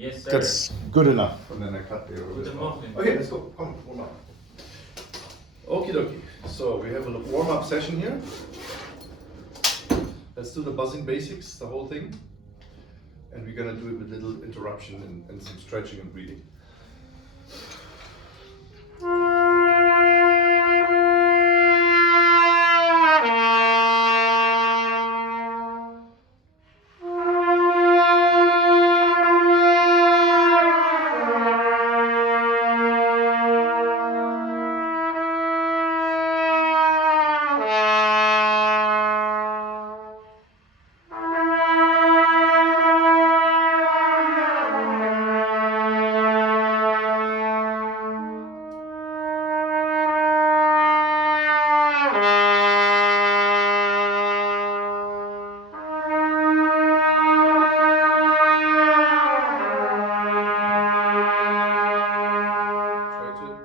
Yes, sir. That's good enough. And then I cut the Guten Morgen. Okay, let's go. Come, warm up. Okie dokie. So we have a warm-up session here. Let's do the buzzing basics, the whole thing. And we're gonna do it with a little interruption and some stretching and breathing.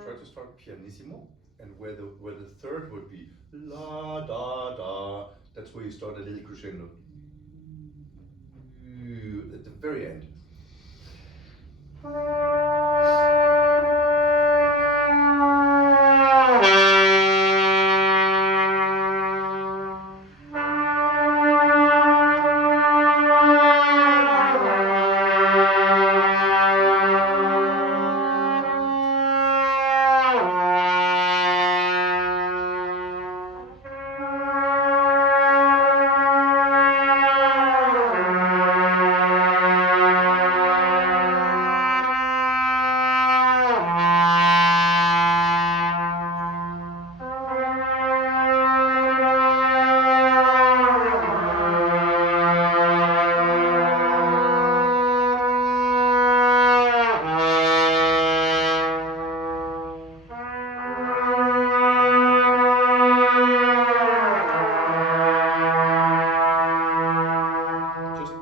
Try to start pianissimo, and where the third would be la da da. That's where you start a little crescendo at the very end.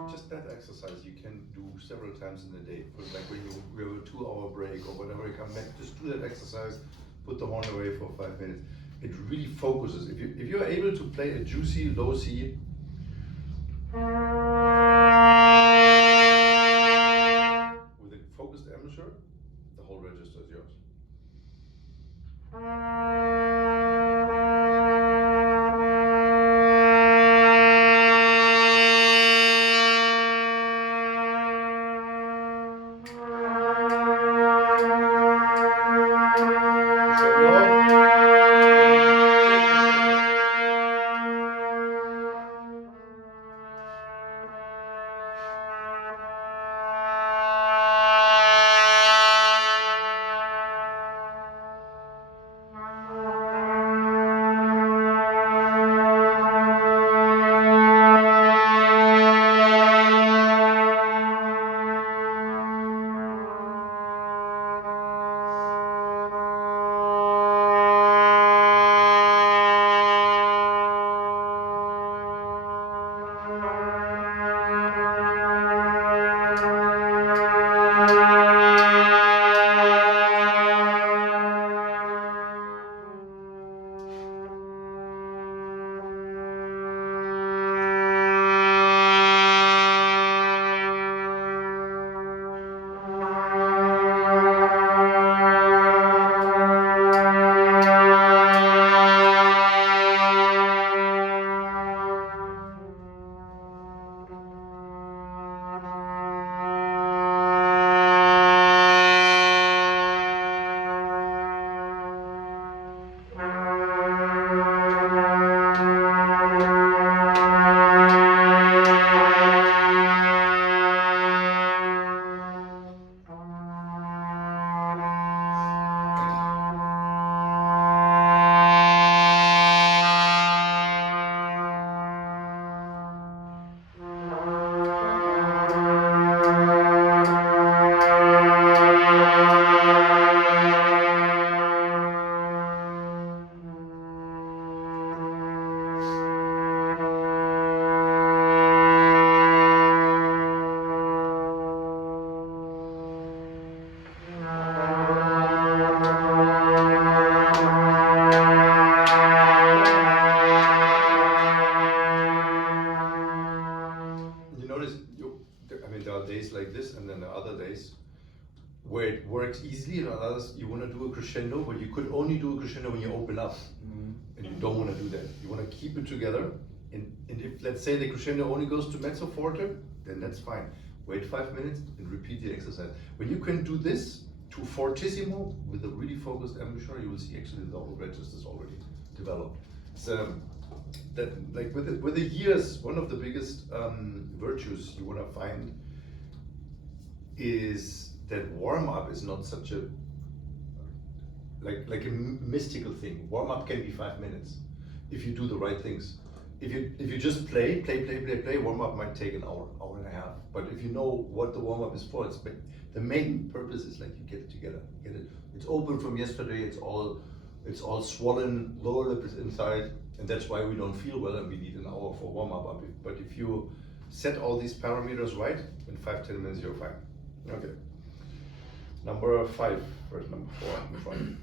Just that exercise you can do several times in a day. Like when you have a 2-hour break or whatever, you come back, just do that exercise, put the horn away for 5 minutes. It really focuses. If you're able to play a juicy low C with a focused embouchure, the whole register is yours. Crescendo. days where it works easily, and others you want to do a crescendo, but you could only do a crescendo when you open up, and you don't want to do that. You want to keep it together, and if let's say the crescendo only goes to mezzo forte, then that's fine. Wait 5 minutes and repeat the exercise. When you can do this to fortissimo with a really focused embouchure, you will see actually the double registers is already developed. So that like with the years, one of the biggest virtues you want to find is that warm up is not such a like a mystical thing. Warm up can be 5 minutes if you do the right things. If you just play, warm up might take an hour and a half. But if you know what the warm up is for, it's the main purpose is like you get it together, get it. It's open from yesterday. It's all swollen. Lower lip is inside, and that's why we don't feel well, and we need an hour for warm up. But if you set all these parameters right, in 5-10 minutes you're fine. Okay. Number 5, verse number 4 in front.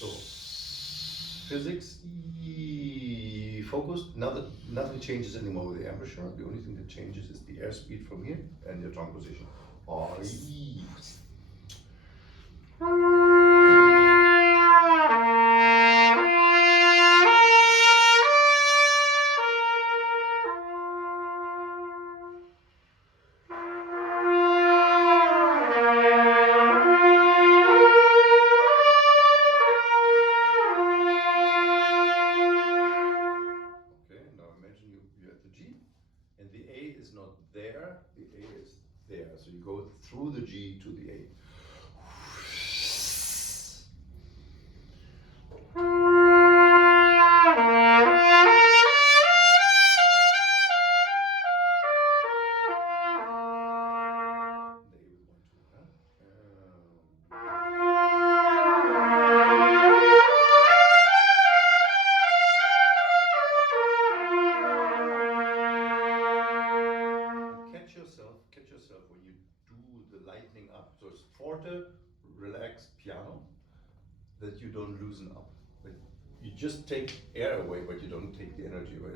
So physics focused. Nothing changes anymore with the embouchure. The only thing that changes is the airspeed from here and your tongue position. Okay, now imagine you're at the G, and the A is not there, the A is there. So you go through the G to the A. The A with 1, 2, huh? Catch yourself when you do the lightening up. So it's forte, relax, piano, that you don't loosen up. But you just take air away, but you don't take the energy away.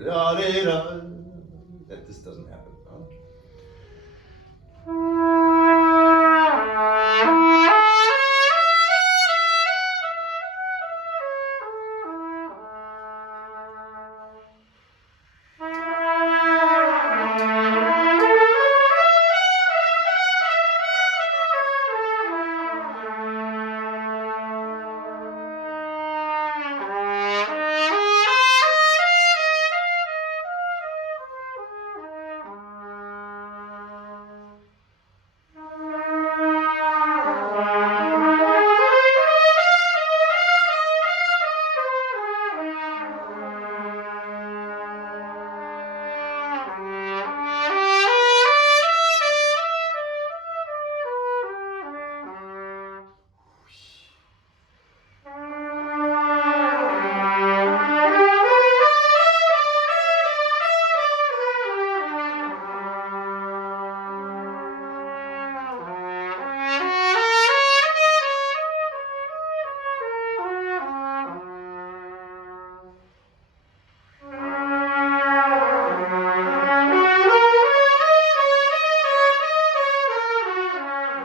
That this doesn't happen. Huh? Do the E with 3. Leave that with 2,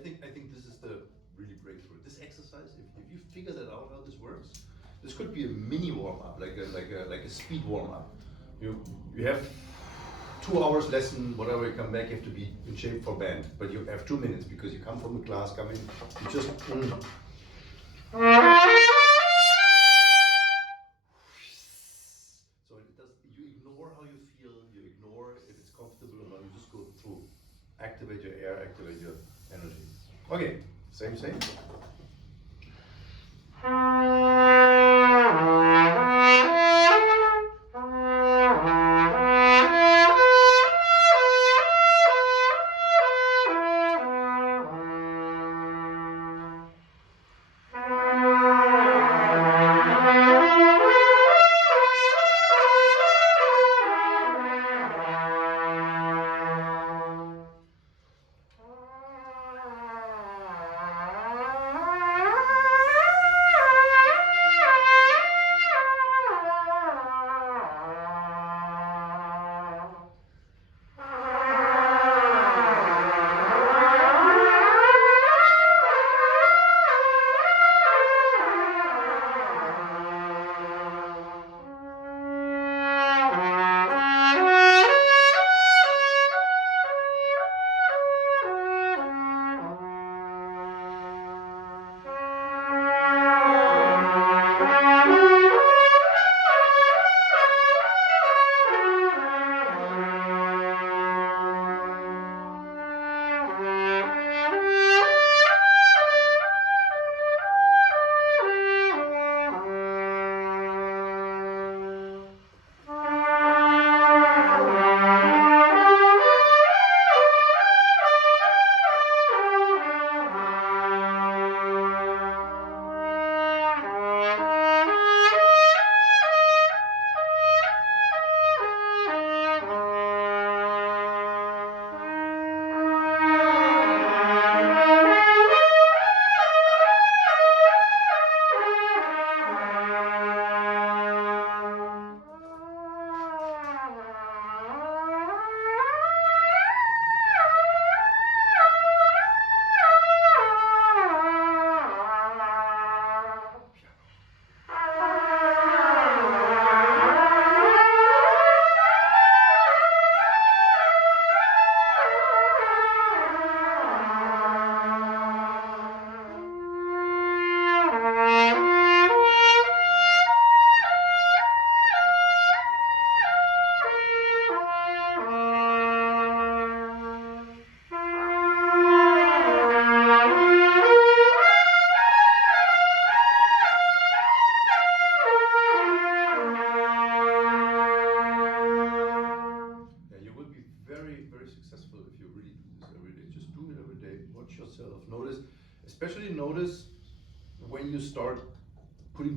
3. I think this is the really breakthrough. This exercise, if you figure that out how this works, this could be a mini warm up, like a speed warm up. You have 2 hours lesson, whatever. You come back, you have to be in shape for band, but you have 2 minutes because you come from the class, come in, you just. So it does. You ignore how you feel. You ignore if it's comfortable or not. You just go through. Activate your air. Activate your energy. Okay. Same.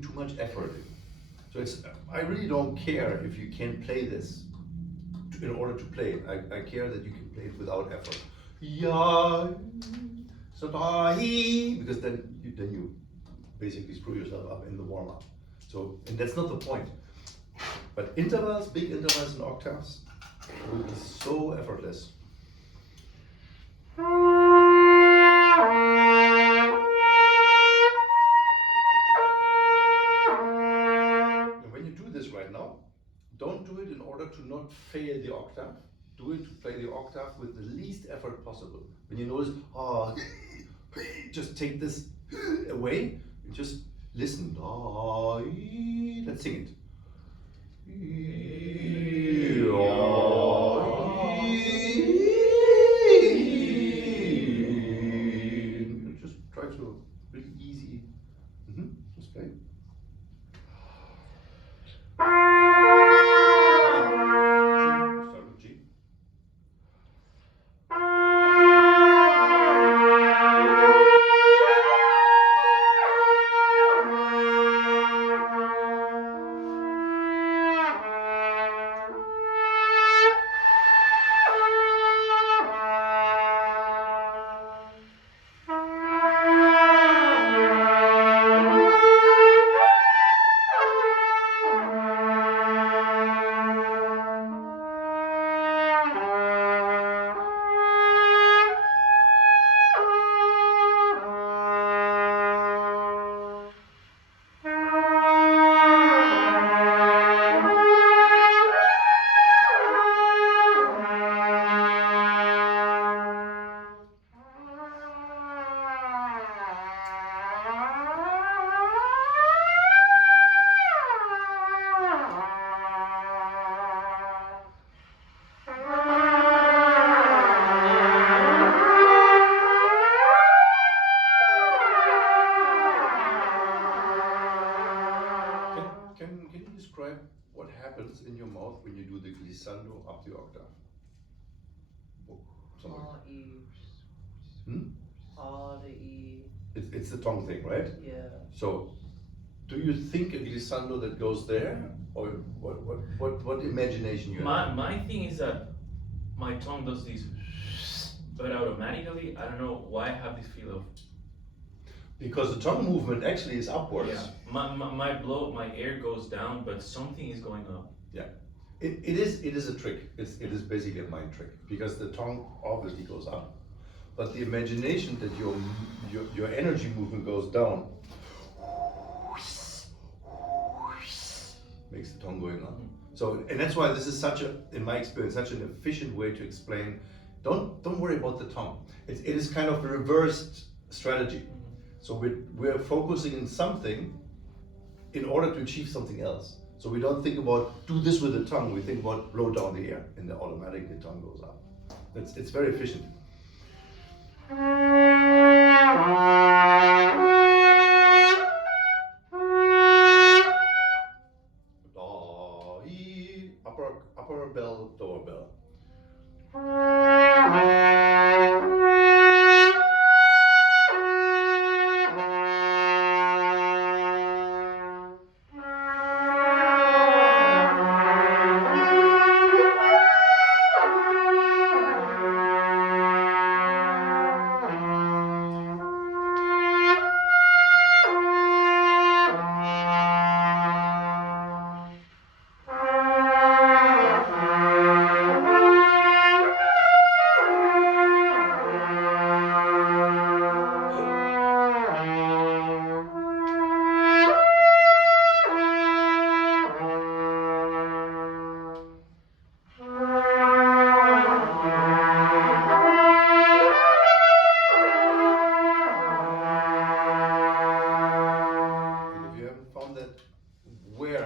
putting too much effort in. So I really don't care if you can't play this in order to play it. I care that you can play it without effort. Yeah, so because then you basically screw yourself up in the warm up. So, and that's not the point. But intervals, big intervals in octaves, will be so effortless. And when you do this right now, don't do it in order to not fail the octave. Do it to play the octave with the least effort possible. When you notice, just take this away and just listen. Let's sing it. Just try to really easy. Just play. Start with G. Can you describe what happens in your mouth when you do the glissando up the octave? It's the tongue thing, right? Yeah. So, do you think a glissando that goes there, or what imagination you have? My thing is that my tongue does this, but automatically, I don't know why I have this feel of. Because the tongue movement actually is upwards. Yeah, my air goes down, but something is going up. Yeah, it is a trick. It is basically a mind trick because the tongue obviously goes up, but the imagination that your energy movement goes down makes the tongue going up. So, and that's why this is in my experience, such an efficient way to explain. Don't worry about the tongue. It is kind of a reversed strategy. So we're focusing on something in order to achieve something else. So we don't think about do this with the tongue. We think about blow down the air, and then automatically the tongue goes up. It's very efficient. Upper bell, lower bell.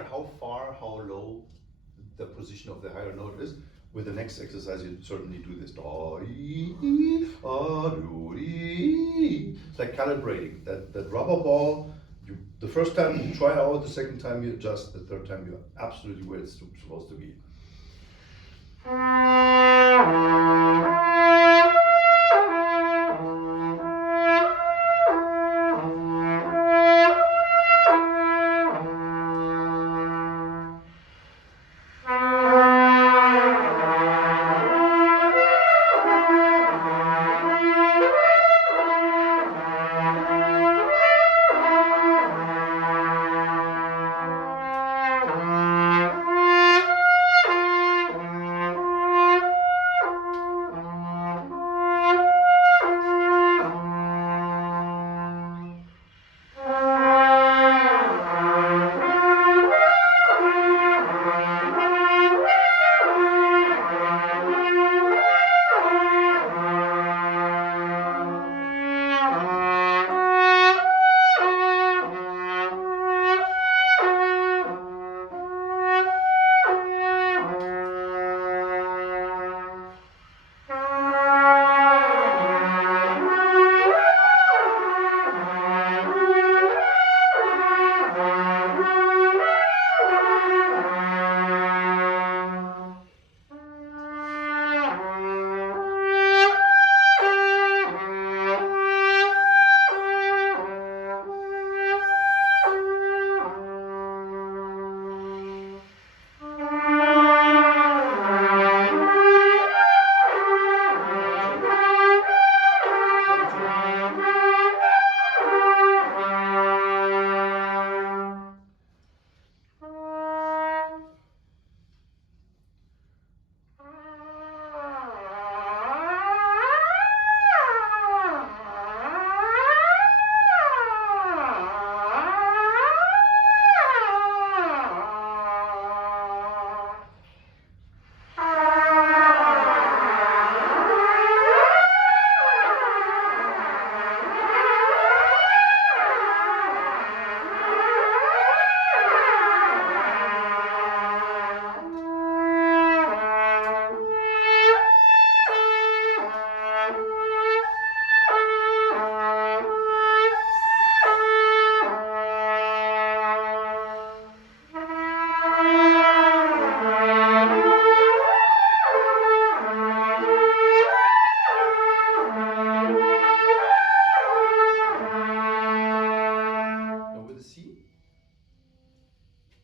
How far, how low the position of the higher note is. With the next exercise, you certainly do this. It's like calibrating that rubber ball. The first time you try out, the second time you adjust, the third time you're absolutely where it's supposed to be.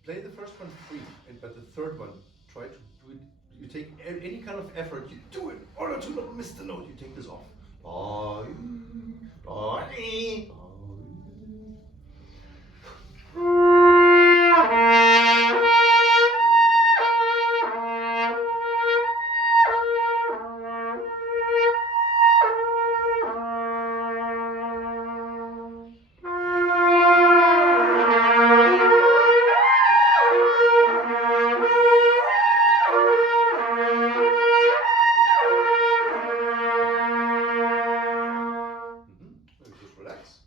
play the first one free, but the third one, try to do it. You take any kind of effort, you do it in order to not miss the note. You take this off. Just relax.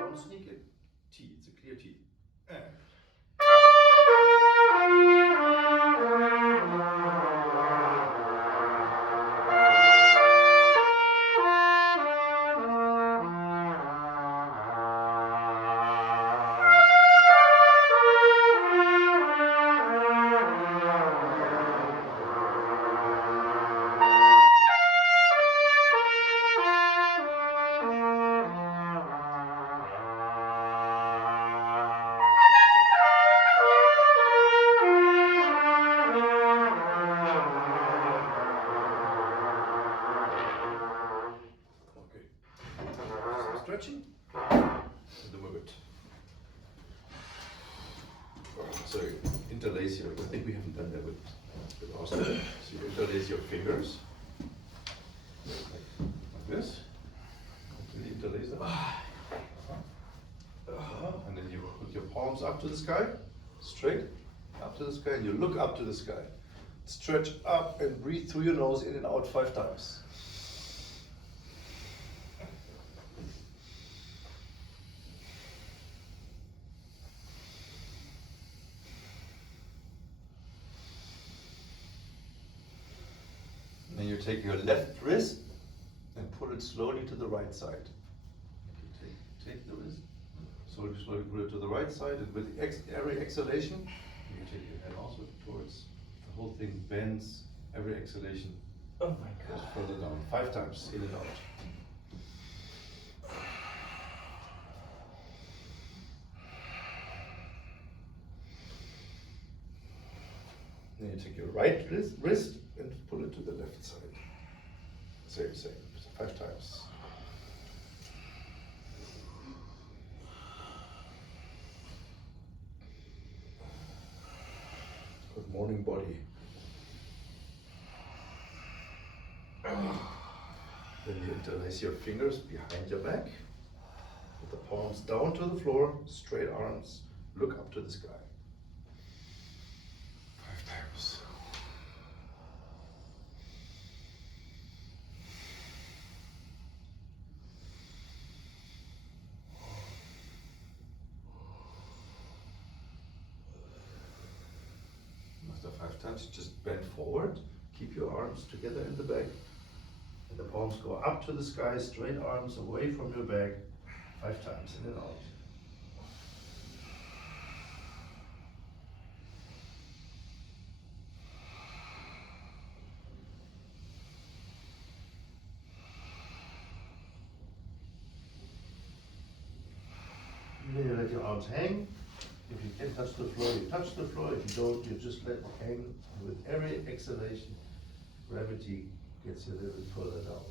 Don't sneak it. T. It's a clear T. Stretching, and then we're good. So interlace your, I think we haven't done that with Austin. So you interlace your fingers, like this. Really interlace them. And then you put your palms up to the sky, straight, up to the sky, and you look up to the sky. Stretch up and breathe through your nose in and out 5 times. take your left wrist and pull it slowly to the right side. Take the wrist, slowly pull it to the right side, and with every exhalation, you take your head also towards, the whole thing bends, every exhalation Oh my goes God. further down, 5 times, in and out. Then you take your right wrist and pull it to the left side. Same, 5 times. Good morning, body. Then you interlace your fingers behind your back, with the palms down to the floor, straight arms, look up to the sky. 5 times. After 5 times, just bend forward, keep your arms together in the back, and the palms go up to the sky, straight arms away from your back, 5 times, in and out. Then you let your arms hang. If you can touch the floor, you touch the floor. If you don't, you just let it hang. And with every exhalation, gravity gets you a little bit further down.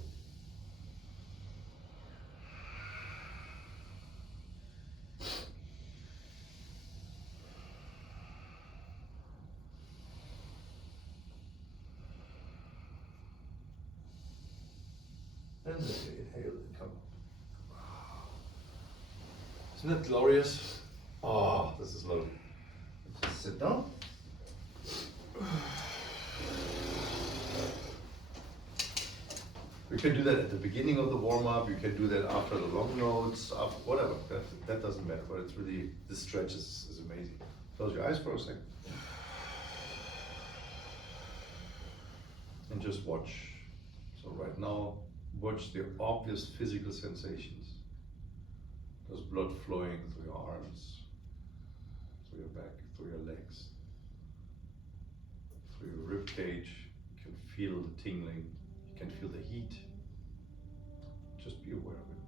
And then you inhale and come up. Isn't that glorious? Oh, this is lovely. Just sit down. You can do that at the beginning of the warm-up, you can do that after the long notes, after whatever, that doesn't matter, but it's really, this stretch is amazing. Close your eyes for a second. And just watch. So right now, watch the obvious physical sensations. There's blood flowing through your arms, through your back, through your legs, through your rib cage. You can feel the tingling, you can feel the heat. Just be aware of it.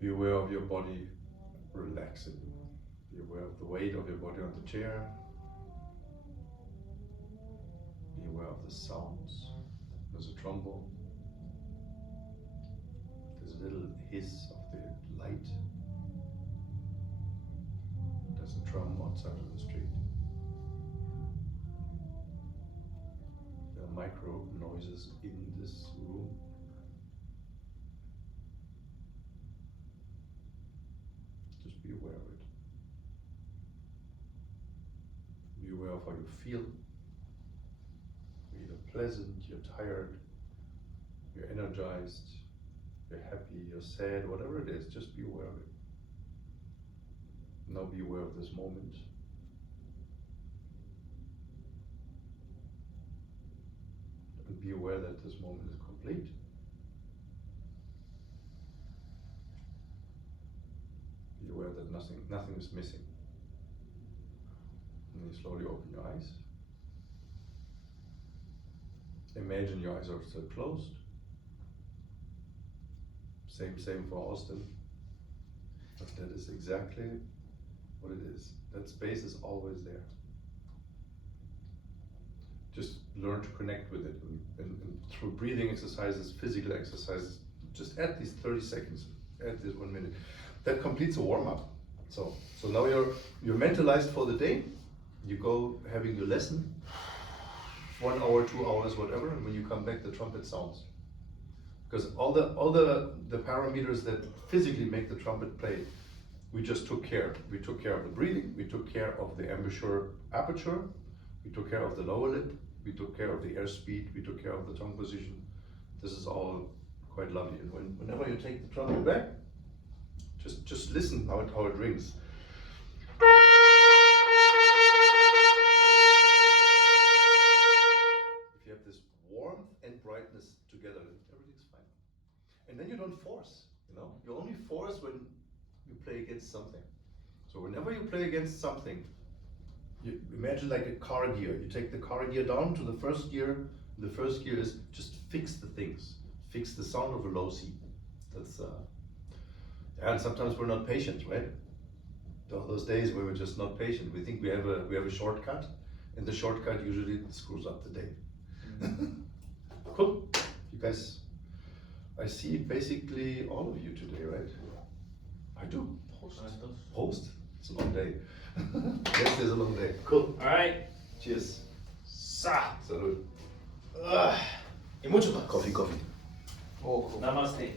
Be aware of your body relaxing. Be aware of the weight of your body on the chair. Be aware of the sounds. There's a trombone. There's a little hiss of the light. There's a drum outside on the street. There are micro noises in this room. Just be aware of it. Be aware of how you feel. You're either pleasant, you're tired, you're energized, you're happy, you're sad, whatever it is, just be aware of it. Now be aware of this moment. And be aware that this moment is complete. Be aware that nothing is missing. And then slowly open your eyes. Imagine your eyes are still closed. Same for Austin. But that is exactly what it is. That space is always there. Just learn to connect with it, and through breathing exercises, physical exercises, just add these 30 seconds, add this 1 minute. That completes a warm-up. So now you're mentalized for the day. You go having your lesson, 1 hour, 2 hours, whatever, and when you come back, the trumpet sounds. Because all the parameters that physically make the trumpet play, we just took care. We took care of the breathing, we took care of the embouchure aperture, we took care of the lower lip, we took care of the airspeed, we took care of the tongue position. This is all quite lovely. And whenever you take the trumpet back, just listen how it rings. And then you don't force, you know? You only force when you play against something. So whenever you play against something, you imagine like a car gear. You take the car gear down to the first gear. The first gear is just fix the things, fix the sound of a low C. That's and sometimes we're not patient, right? There are those days where we're just not patient. We think we have a shortcut, and the shortcut usually screws up the day. Cool. You guys, I see basically all of you today, right? I do. Host. It's a long day. Yes, it's a long day. Cool. All right. Cheers. Sa. Salud. Y mucho más. Coffee. Oh, cool. Namaste.